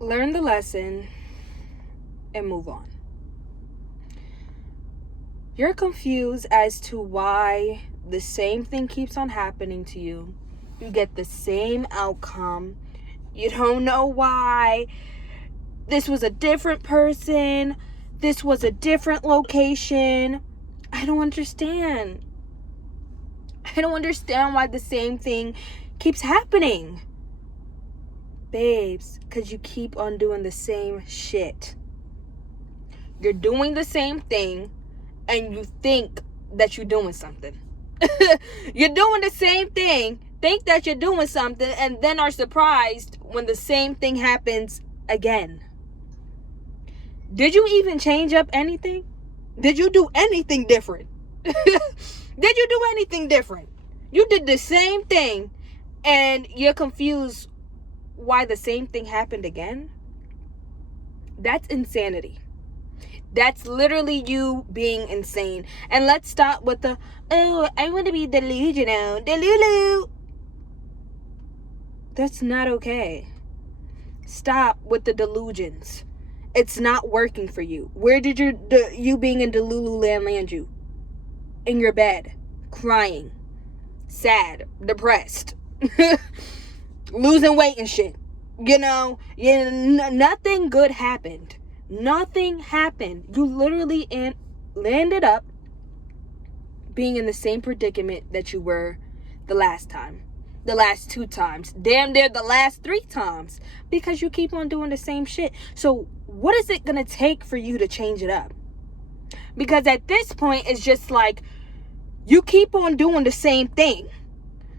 Learn the lesson and move on. You're confused as to why the same thing keeps on happening to you. You get the same outcome. You don't know why. This was a different person. This was a different location. I don't understand. I don't understand why the same thing keeps happening. Babes, because you keep on doing the same shit. You're doing the same thing and you think that you're doing something. You're doing the same thing, think that you're doing something, and then are surprised when the same thing happens again. Did you even change up anything? Did you do anything different? Did you do anything different? You did the same thing and you're confused why the same thing happened again? That's insanity. That's literally you being insane. And let's stop with the, oh, I want to be delusional. Delulu. That's not okay. Stop with the delusions. It's not working for you. Where did you being in Delulu land you? In your bed, crying, sad, depressed, losing weight and shit. Nothing good happened. Nothing happened. You literally landed up being in the same predicament that you were the last time. The last 2 times. Damn near the last 3 times. Because you keep on doing the same shit. So what is it going to take for you to change it up? Because at this point, it's just like, you keep on doing the same thing.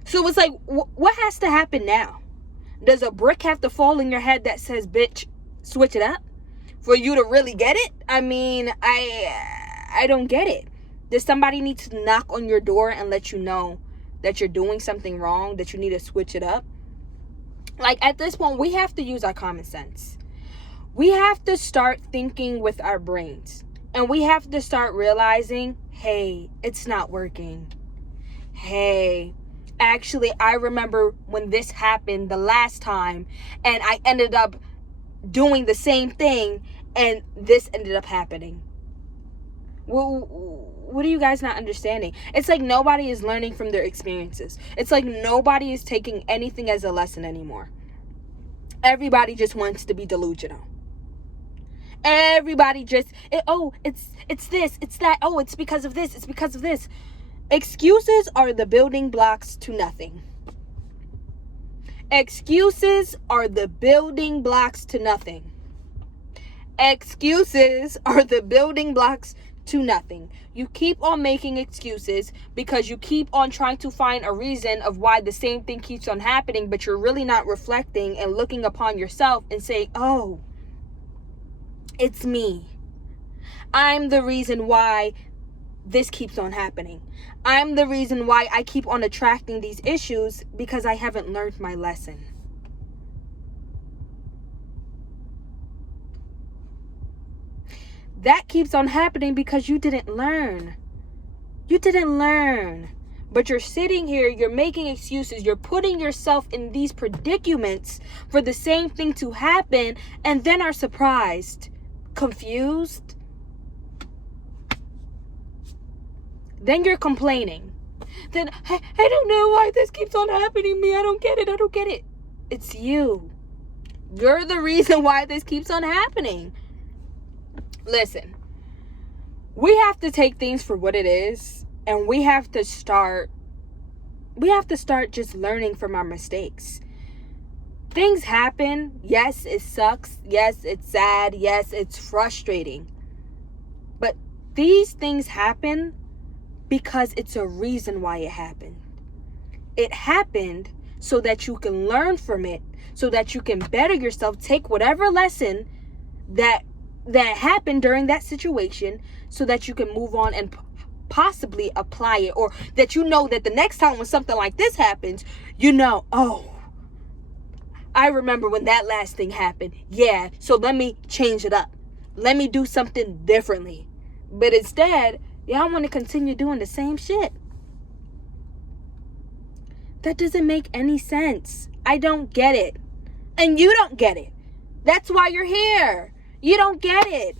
So it's like, what has to happen now? Does a brick have to fall in your head that says, bitch, switch it up? For you to really get it? I mean, I don't get it. Does somebody need to knock on your door and let you know that you're doing something wrong, that you need to switch it up? Like, at this point, we have to use our common sense. We have to start thinking with our brains. And we have to start realizing, hey, it's not working. Hey, actually, I remember when this happened the last time, and I ended up doing the same thing, and this ended up happening. What are you guys not understanding? It's like nobody is learning from their experiences. It's like nobody is taking anything as a lesson anymore. Everybody just wants to be delusional. Everybody just, it's this, it's that. Oh, it's because of this. It's because of this. Excuses are the building blocks to nothing. Excuses are the building blocks to nothing. Excuses are the building blocks to nothing. You keep on making excuses because you keep on trying to find a reason of why the same thing keeps on happening, but you're really not reflecting and looking upon yourself and saying, oh, it's me. I'm the reason why this keeps on happening. I'm the reason why I keep on attracting these issues, because I haven't learned my lesson. That keeps on happening because you didn't learn. You didn't learn. But you're sitting here, you're making excuses, you're putting yourself in these predicaments for the same thing to happen, and then are surprised, confused. Then you're complaining. Then, I don't know why this keeps on happening to me. I don't get it. It's you. You're the reason why this keeps on happening. Listen, we have to take things for what it is, and we have to start just learning from our mistakes. Things happen. Yes, it sucks. Yes, it's sad. Yes, it's frustrating. But these things happen because it's a reason why it happened. It happened so that you can learn from it, so that you can better yourself, take whatever lesson that happened during that situation, so that you can move on and possibly apply it, or that you know that the next time when something like this happens, oh, I remember when that last thing happened. Yeah, so let me change it up. Let me do something differently. But instead, y'all want to continue doing the same shit. That doesn't make any sense. I don't get it. And you don't get it. That's why you're here. You don't get it.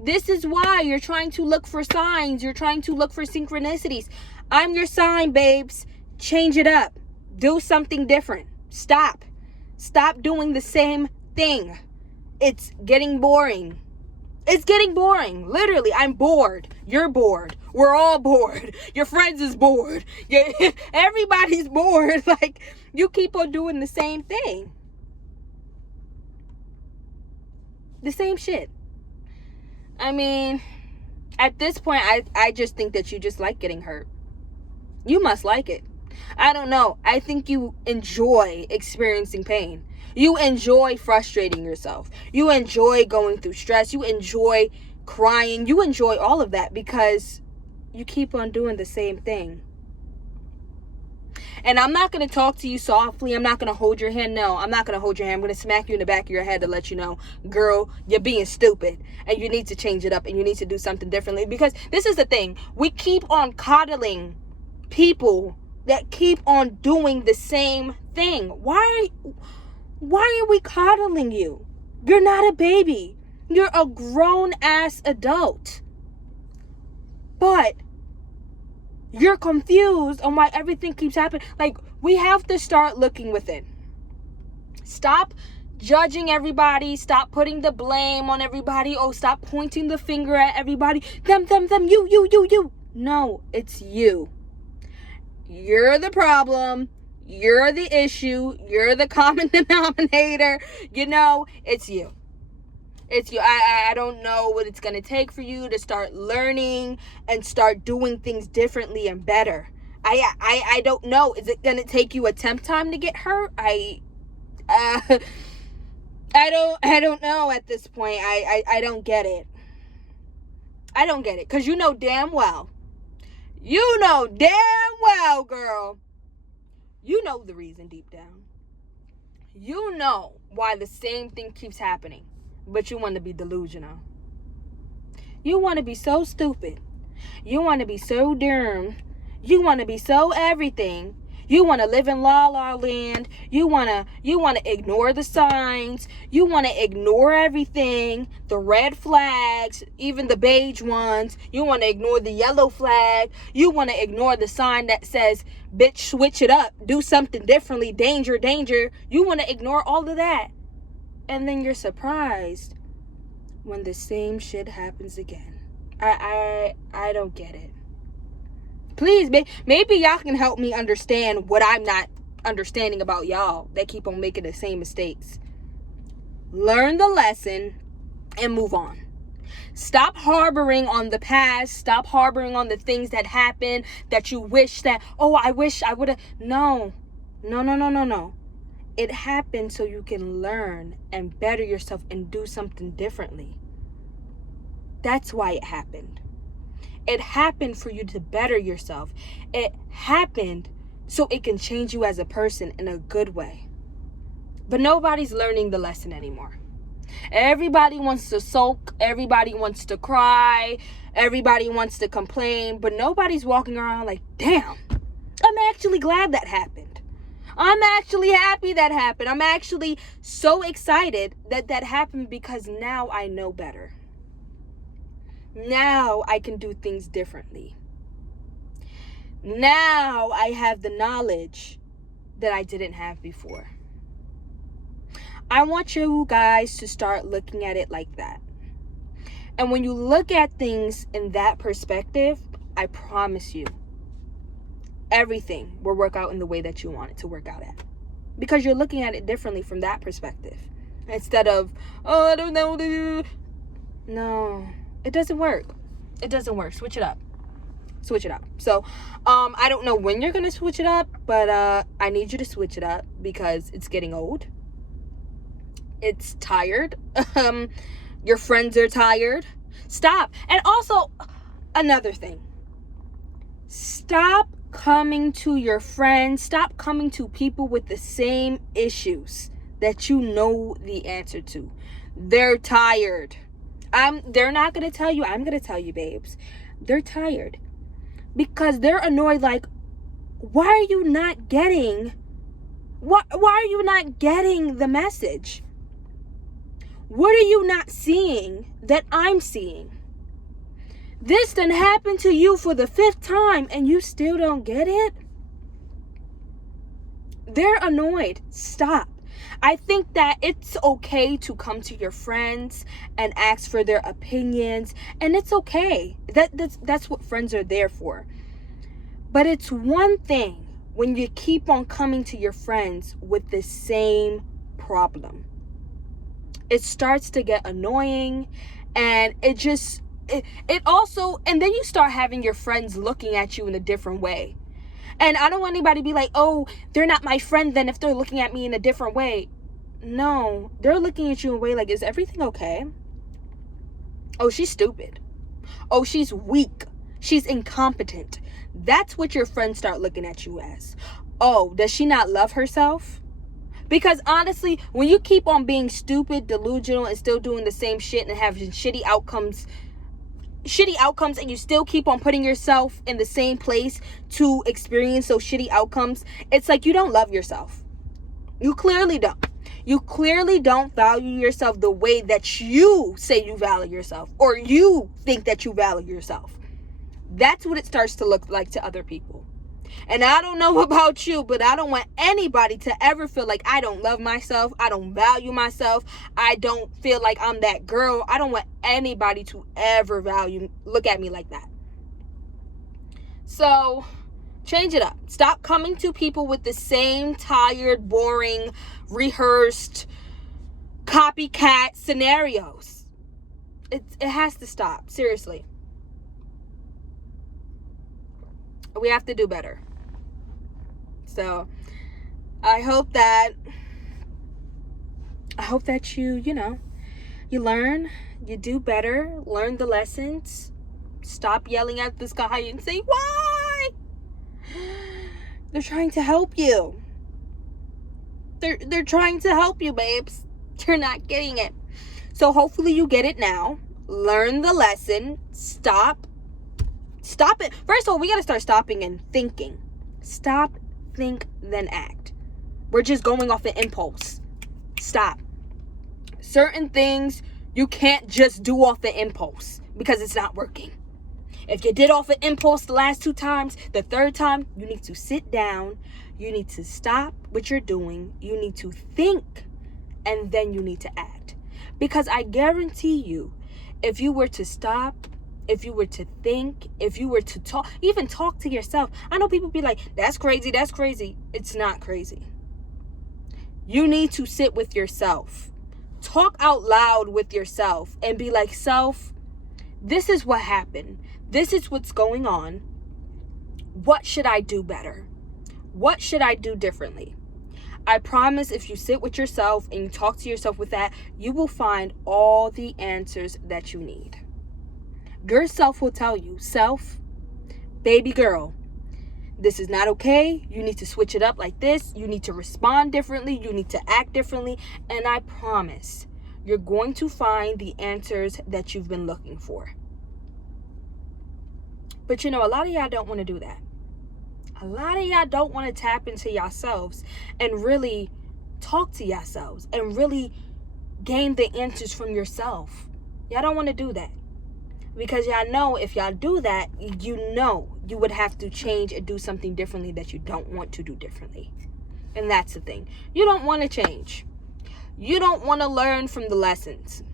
This is why you're trying to look for signs. You're trying to look for synchronicities. I'm your sign, babes. Change it up. Do something different. Stop. Stop doing the same thing. It's getting boring. It's getting boring. Literally, I'm bored. You're bored. We're all bored. Your friends is bored. Everybody's bored. Like, you keep on doing the same thing. The same shit. I mean, at this point, I just think that you just like getting hurt. You must like it. I don't know. I think you enjoy experiencing pain. You enjoy frustrating yourself. You enjoy going through stress. You enjoy crying. You enjoy all of that because you keep on doing the same thing. And I'm not going to talk to you softly. I'm not going to hold your hand. No, I'm not going to hold your hand. I'm going to smack you in the back of your head to let you know, girl, you're being stupid and you need to change it up and you need to do something differently. Because this is the thing. We keep on coddling people that keep on doing the same thing. Why are we coddling you? You're not a baby. You're a grown-ass adult. But you're confused on why everything keeps happening. Like, we have to start looking within. Stop judging everybody. Stop putting the blame on everybody. Oh, stop pointing the finger at everybody. Them, you. No, it's you. You're the problem. You're the issue. You're the common denominator. You know, it's you. It's you. I don't know what it's going to take for you to start learning and start doing things differently and better. I don't know. Is it going to take you a temp time to get hurt? I don't know at this point. I don't get it. I don't get it. Because you know damn well. You know damn well, girl. You know the reason deep down. You know why the same thing keeps happening. But you want to be delusional. You want to be so stupid. You want to be so dumb. You want to be so everything. You want to live in la la land. You want to ignore the signs. You want to ignore everything. The red flags, even the beige ones. You want to ignore the yellow flag. You want to ignore the sign that says, bitch, switch it up. Do something differently. Danger, danger. You want to ignore all of that. And then you're surprised when the same shit happens again. I don't get it. Please, maybe y'all can help me understand what I'm not understanding about y'all that keep on making the same mistakes. Learn the lesson and move on. Stop harboring on the past. Stop harboring on the things that happened that you wish that, oh, I wish I would have. No. It happened so you can learn and better yourself and do something differently. That's why it happened. It happened for you to better yourself. It happened so it can change you as a person in a good way. But nobody's learning the lesson anymore. Everybody wants to sulk. Everybody wants to cry. Everybody wants to complain. But nobody's walking around like, damn, I'm actually glad that happened. I'm actually happy that happened. I'm actually so excited that happened because now I know better. Now I can do things differently. Now I have the knowledge that I didn't have before. I want you guys to start looking at it like that. And when you look at things in that perspective, I promise you, everything will work out in the way that you want it to work out at. Because you're looking at it differently from that perspective. Instead of, oh, I don't know. No, it doesn't work. It doesn't work. Switch it up. So, I don't know when you're going to switch it up, but I need you to switch it up because it's getting old. It's tired. Your friends are tired. Stop. And also, another thing. Stop coming to your friends. Stop coming to people with the same issues that you know the answer to. They're tired. They're not going to tell you. I'm going to tell you, babes. They're tired. Because they're annoyed like, why are you not getting the message? What are you not seeing that I'm seeing? This done happened to you for the 5th time and you still don't get it? They're annoyed. Stop. I think that it's okay to come to your friends and ask for their opinions, and it's okay. That's what friends are there for. But it's one thing when you keep on coming to your friends with the same problem. It starts to get annoying, and it also, and then you start having your friends looking at you in a different way. And I don't want anybody to be like, oh, they're not my friend then if they're looking at me in a different way. No, they're looking at you in a way like, is everything okay? Oh, she's stupid. Oh, she's weak. She's incompetent. That's what your friends start looking at you as. Oh, does she not love herself? Because honestly, when you keep on being stupid, delusional, and still doing the same shit and having shitty outcomes, and you still keep on putting yourself in the same place to experience those shitty outcomes, it's like you don't love yourself. You clearly don't. You clearly don't value yourself the way that you say you value yourself, or you think that you value yourself. That's what it starts to look like to other people. And I don't know about you, but I don't want anybody to ever feel like I don't love myself, I don't value myself, I don't feel like I'm that girl. I don't want anybody to ever look at me like that. So, change it up. Stop coming to people with the same tired, boring, rehearsed, copycat scenarios. It has to stop. Seriously. We have to do better. So, I hope that you learn, you do better, learn the lessons, stop yelling at the sky and say, why? They're trying to help you. They're trying to help you, babes. You're not getting it. So hopefully you get it now. Learn the lesson. Stop it. First of all, we got to start stopping and thinking. Stop, think, then act. We're just going off an impulse. Stop. Certain things you can't just do off an impulse because it's not working. If you did off an impulse the last 2 times, the 3rd time, you need to sit down. You need to stop what you're doing. You need to think, and then you need to act. Because I guarantee you, if you were to stop, if you were to think, if you were to talk, even talk to yourself. I know people be like, that's crazy, that's crazy. It's not crazy. You need to sit with yourself. Talk out loud with yourself and be like, self, this is what happened. This is what's going on. What should I do better? What should I do differently? I promise if you sit with yourself and you talk to yourself with that, you will find all the answers that you need. Your self will tell you, self, baby girl, this is not okay. You need to switch it up like this. You need to respond differently. You need to act differently. And I promise you're going to find the answers that you've been looking for. But a lot of y'all don't want to do that. A lot of y'all don't want to tap into yourselves and really talk to yourselves and really gain the answers from yourself. Y'all don't want to do that. Because y'all know if y'all do that, you would have to change and do something differently that you don't want to do differently. And that's the thing. You don't want to change. You don't want to learn from the lessons.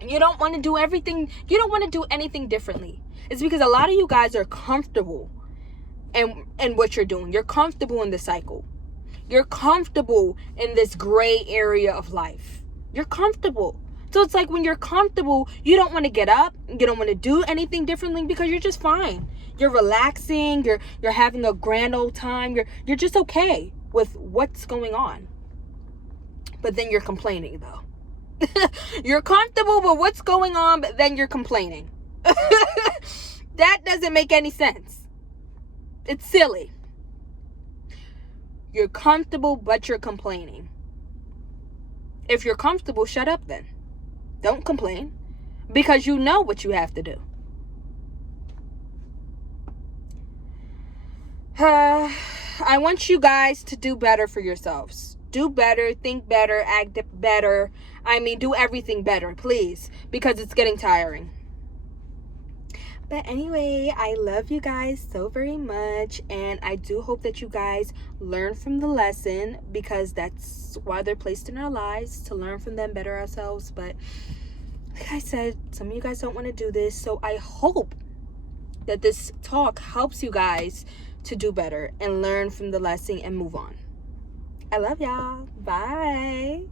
You don't want to do everything. You don't want to do anything differently. It's because a lot of you guys are comfortable in what you're doing. You're comfortable in the cycle. You're comfortable in this gray area of life. You're comfortable. So it's like when you're comfortable, you don't want to get up. You don't want to do anything differently because you're just fine. You're relaxing. You're having a grand old time. You're just okay with what's going on. But then you're complaining though. You're comfortable with what's going on, but then you're complaining. That doesn't make any sense. It's silly. You're comfortable, but you're complaining. If you're comfortable, shut up then. Don't complain. Because you know what you have to do. I want you guys to do better for yourselves. Do better, think better, act better. I mean, do everything better, please, because it's getting tiring. But anyway, I love you guys so very much, and I do hope that you guys learn from the lesson, because that's why they're placed in our lives, to learn from them, better ourselves. But like I said, some of you guys don't want to do this, so I hope that this talk helps you guys to do better and learn from the lesson and move on. I love y'all. Bye.